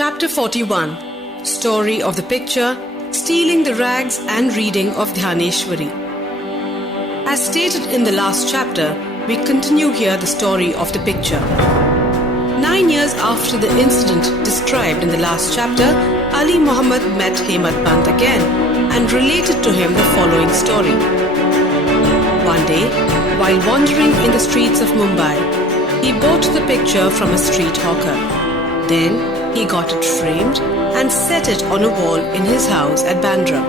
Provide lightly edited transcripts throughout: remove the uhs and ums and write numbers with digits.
Chapter 41. Story of the picture, Stealing the Rags and Reading of Dhyaneshwari. As stated in the last chapter, we continue here the story of the picture. 9 years after the incident described in the last chapter, Ali Muhammad met Hemant Pant again and related to him the following story. One day, while wandering in the streets of Mumbai, he bought the picture from a street hawker. Then, he got it framed and set it on a wall in his house at Bandra.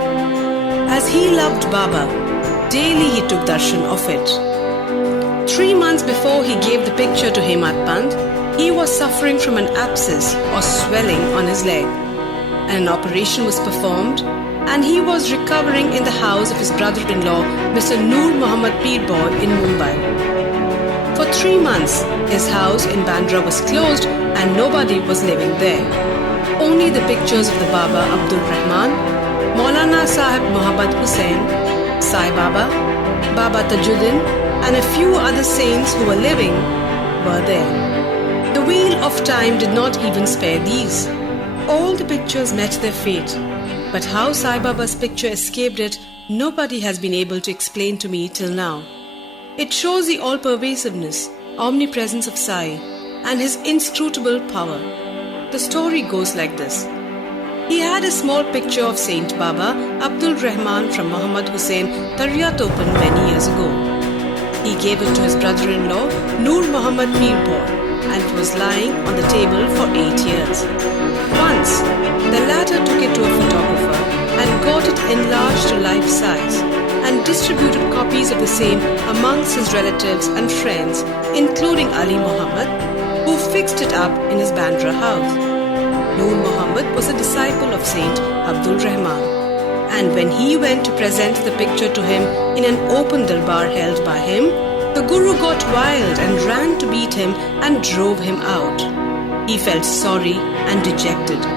As he loved Baba, daily he took darshan of it. 3 months before he gave the picture to Hemant Pant, he was suffering from an abscess or swelling on his leg. An operation was performed and he was recovering in the house of his brother-in-law, Mr. Noor Muhammad Peerboy in Mumbai. For 3 months, his house in Bandra was closed and nobody was living there. Only the pictures of the Baba Abdul Rahman, Maulana Sahib Muhammad Hussain, Sai-Baba, Baba Tajuddin and a few other saints who were living were there. The wheel of time did not even spare these. All the pictures met their fate. But how Sai-Baba's picture escaped it, nobody has been able to explain to me till now. It shows the all-pervasiveness, omnipresence of Sai and his inscrutable power. The story goes like this. He had a small picture of Saint Baba Abdul Rahman from Muhammad Hussain Taryat open many years ago. He gave it to his brother-in-law Noor Muhammad Peerboy and it was lying on the table for 8 years. Once, the latter took it to a photographer and got it enlarged to life size and distributed copies of the same amongst his relatives and friends, including Ali Muhammad, who fixed it up in his Bandra house. Noor Muhammad was a disciple of Saint Abdul Rahman, and when he went to present the picture to him in an open darbar held by him, the Guru got wild and ran to beat him and drove him out. He felt sorry and dejected.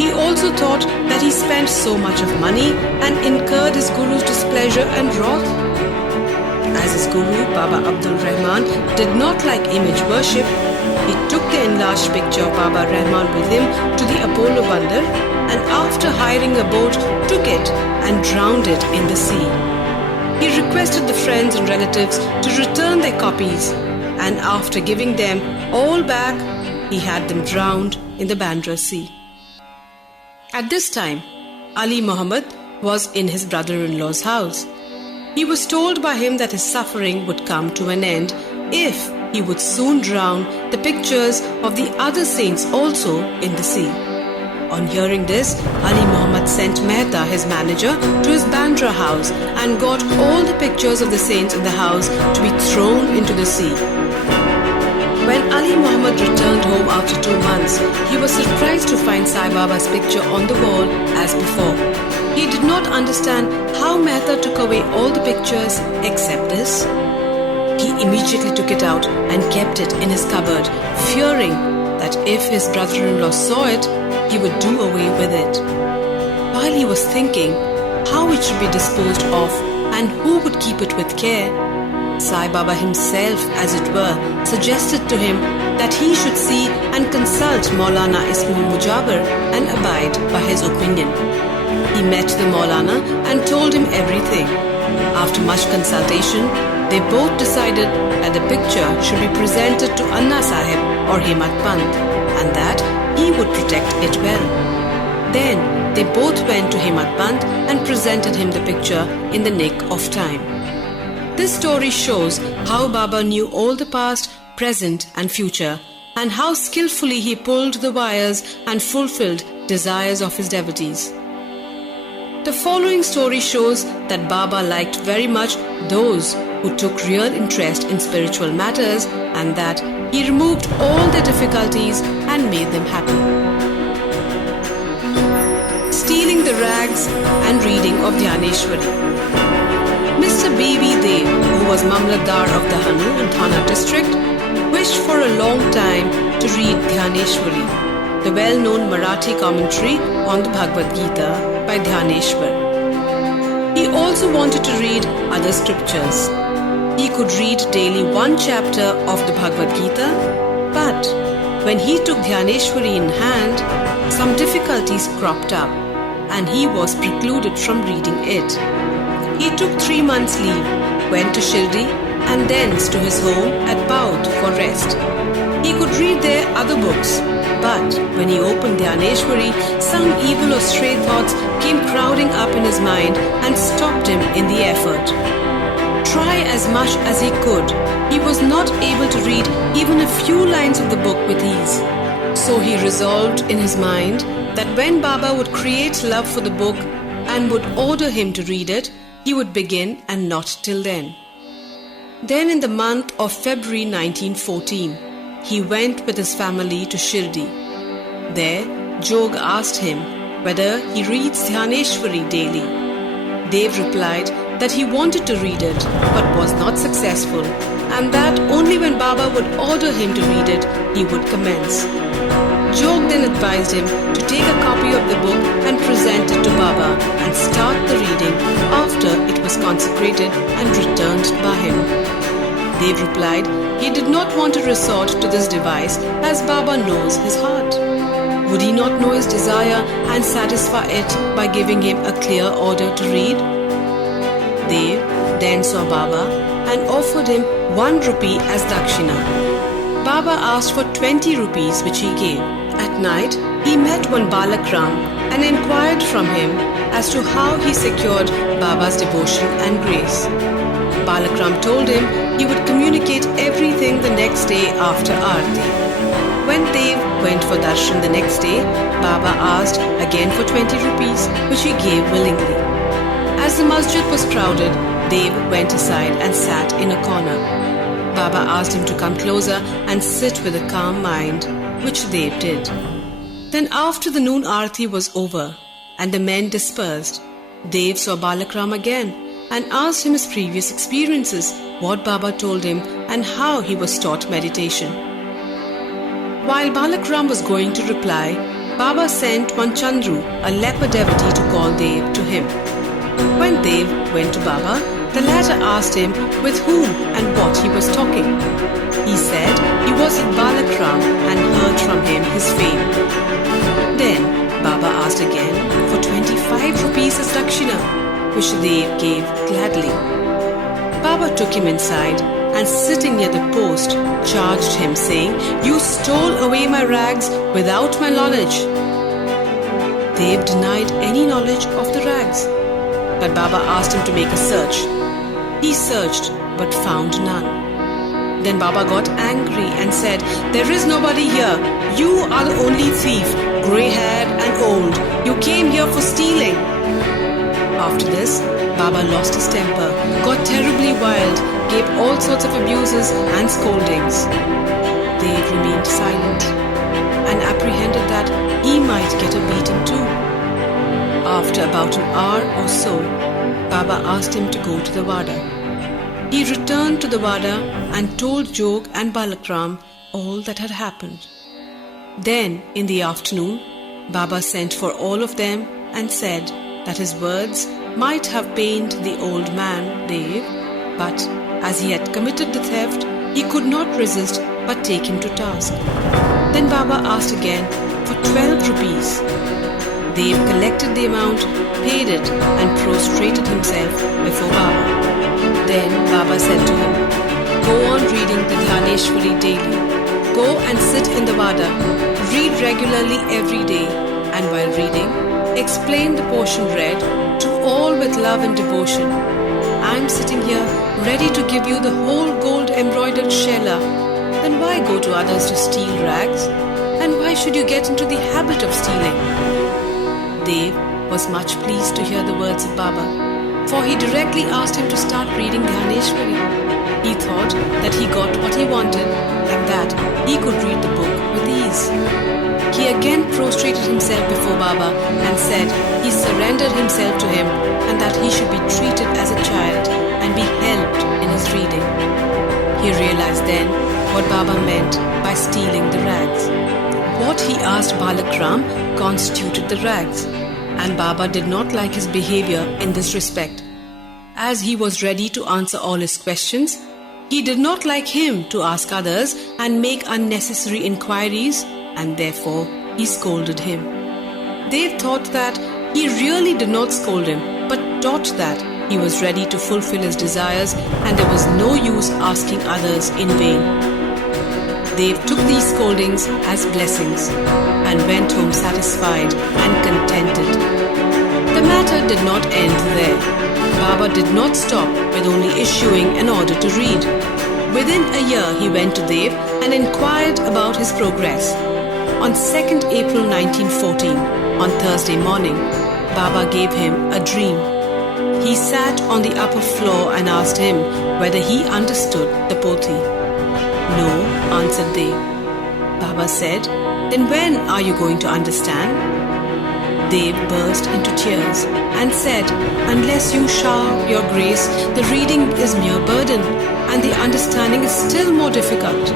He also thought that he spent so much of money and incurred his Guru's displeasure and wrath. As his Guru, Baba Abdul Rahman, did not like image worship, he took the enlarged picture of Baba Rahman with him to the Apollo Bandar and after hiring a boat, took it and drowned it in the sea. He requested the friends and relatives to return their copies and after giving them all back, he had them drowned in the Bandra Sea. At this time, Ali Muhammad was in his brother-in-law's house. He was told by him that his suffering would come to an end if he would soon drown the pictures of the other saints also in the sea. On hearing this, Ali Muhammad sent Mehta, his manager, to his Bandra house and got all the pictures of the saints in the house to be thrown into the sea. When Ali Muhammad returned home after 2 months, he was surprised to find Sai Baba's picture on the wall as before. He did not understand how Mehta took away all the pictures except this. He immediately took it out and kept it in his cupboard, fearing that if his brother-in-law saw it, he would do away with it. While he was thinking how it should be disposed of and who would keep it with care, Sai Baba himself, as it were, suggested to him that he should see and consult Maulana Ismail Mujaber and abide by his opinion. He met the Maulana and told him everything. After much consultation, they both decided that the picture should be presented to Anna Sahib or Hemant Pant and that he would protect it well. Then they both went to Hemant Pant and presented him the picture in the nick of time. This story shows how Baba knew all the past, present and future and how skillfully he pulled the wires and fulfilled desires of his devotees. The following story shows that Baba liked very much those who took real interest in spiritual matters and that he removed all their difficulties and made them happy. Stealing the Rags and Reading of Dhyaneshwari. Mr. B.V. Dev, who was Mamlatdar of the Hanu in Thana district, wished for a long time to read Dhyaneshwari, the well-known Marathi commentary on the Bhagavad Gita by Dhyaneshwar. He also wanted to read other scriptures. He could read daily 1 chapter of the Bhagavad Gita, but when he took Dhyaneshwari in hand, some difficulties cropped up and he was precluded from reading it. He took 3 months' leave, went to Shirdi and thence to his home at Baud for rest. He could read there other books, but when he opened Dhyaneshwari, some evil or stray thoughts came crowding up in his mind and stopped him in the effort. Try as much as he could, he was not able to read even a few lines of the book with ease. So he resolved in his mind that when Baba would create love for the book and would order him to read it, he would begin and not till then. Then in the month of February 1914, he went with his family to Shirdi. There, Jog asked him whether he reads Dhyaneshwari daily. Dev replied that he wanted to read it but was not successful, and that only when Baba would order him to read it, he would commence. Jog then advised him to take a copy of the book and present it to Baba and start the reading after it was consecrated and returned by him. Dev replied he did not want to resort to this device as Baba knows his heart. Would he not know his desire and satisfy it by giving him a clear order to read? Dev then saw Baba and offered him 1 rupee as dakshina. Baba asked for 20 rupees which he gave. At night, he met one Balak Ram and inquired from him as to how he secured Baba's devotion and grace. Balak Ram told him he would communicate everything the next day after Aarti. When Dev went for darshan the next day, Baba asked again for 20 rupees, which he gave willingly. As the masjid was crowded, Dev went aside and sat in a corner. Baba asked him to come closer and sit with a calm mind, which Dev did. Then after the noon Aarti was over and the men dispersed, Dev saw Balak Ram again and asked him his previous experiences, what Baba told him and how he was taught meditation. While Balak Ram was going to reply, Baba sent one Chandru, a leper devotee, to call Dev to him. When Dev went to Baba, the latter asked him with whom and what he was talking. He said he was with Balak Ram and heard from him his fame. Then Baba asked again for 25 rupees as dakshina, which Dev gave gladly. Baba took him inside and sitting near the post, charged him saying, "You stole away my rags without my knowledge." Dev denied any knowledge of the rags, but Baba asked him to make a search. He searched but found none. Then Baba got angry and said, "There is nobody here. You are the only thief, grey-haired and old. You came here for stealing." After this, Baba lost his temper, got terribly wild, gave all sorts of abuses and scoldings. Dev remained silent and apprehended that he might get a beating too. After about an hour or so, Baba asked him to go to the Wada. He returned to the Wada and told Jog and Balak Ram all that had happened. Then, in the afternoon, Baba sent for all of them and said that his words might have pained the old man, Dev, but as he had committed the theft, he could not resist but take him to task. Then Baba asked again for 12 rupees. Dev collected the amount, paid it and prostrated himself before Baba. Then Baba said to him, "Go on reading the Dhyaneshwari daily. Go and sit in the Wada. Read regularly every day, and while reading, explain the portion read to all with love and devotion. I am sitting here ready to give you the whole gold embroidered shela. Then why go to others to steal rags? And why should you get into the habit of stealing?" Dev was much pleased to hear the words of Baba, for he directly asked him to start reading Dhyaneshwari. He thought that he got what he wanted and that he could read the book with ease. He again prostrated himself before Baba and said he surrendered himself to him and that he should be treated as a child and be helped in his reading. He realized then what Baba meant by stealing the rags. What he asked Balak Ram constituted the rags, and Baba did not like his behavior in this respect. As he was ready to answer all his questions, He did not like him to ask others and make unnecessary inquiries, and therefore he scolded him. Dev thought that he really did not scold him, but taught that he was ready to fulfill his desires and there was no use asking others in vain. Dev took these scoldings as blessings and went home satisfied and contented. The matter did not end there. Baba did not stop with only issuing an order to read. Within a year, he went to Dev and inquired about his progress. On 2nd April 1914, on Thursday morning, Baba gave him a dream. He sat on the upper floor and asked him whether he understood the pothi. No, answered Dev. Baba said, then when are you going to understand? Dev burst into tears and said, unless you shower your grace, the reading is mere burden and the understanding is still more difficult.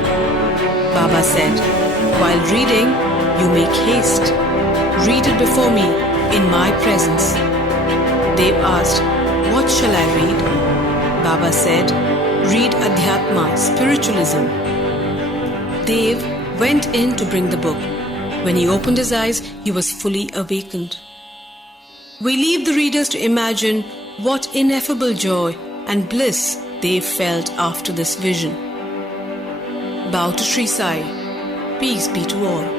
Baba said, while reading, you make haste. Read it before me, in my presence. Dev asked, what shall I read? Baba said, read Adhyatma, spiritualism. Dev went in to bring the book. When he opened his eyes, he was fully awakened. We leave the readers to imagine what ineffable joy and bliss they felt after this vision. Bow to Sri Sai. Peace be to all.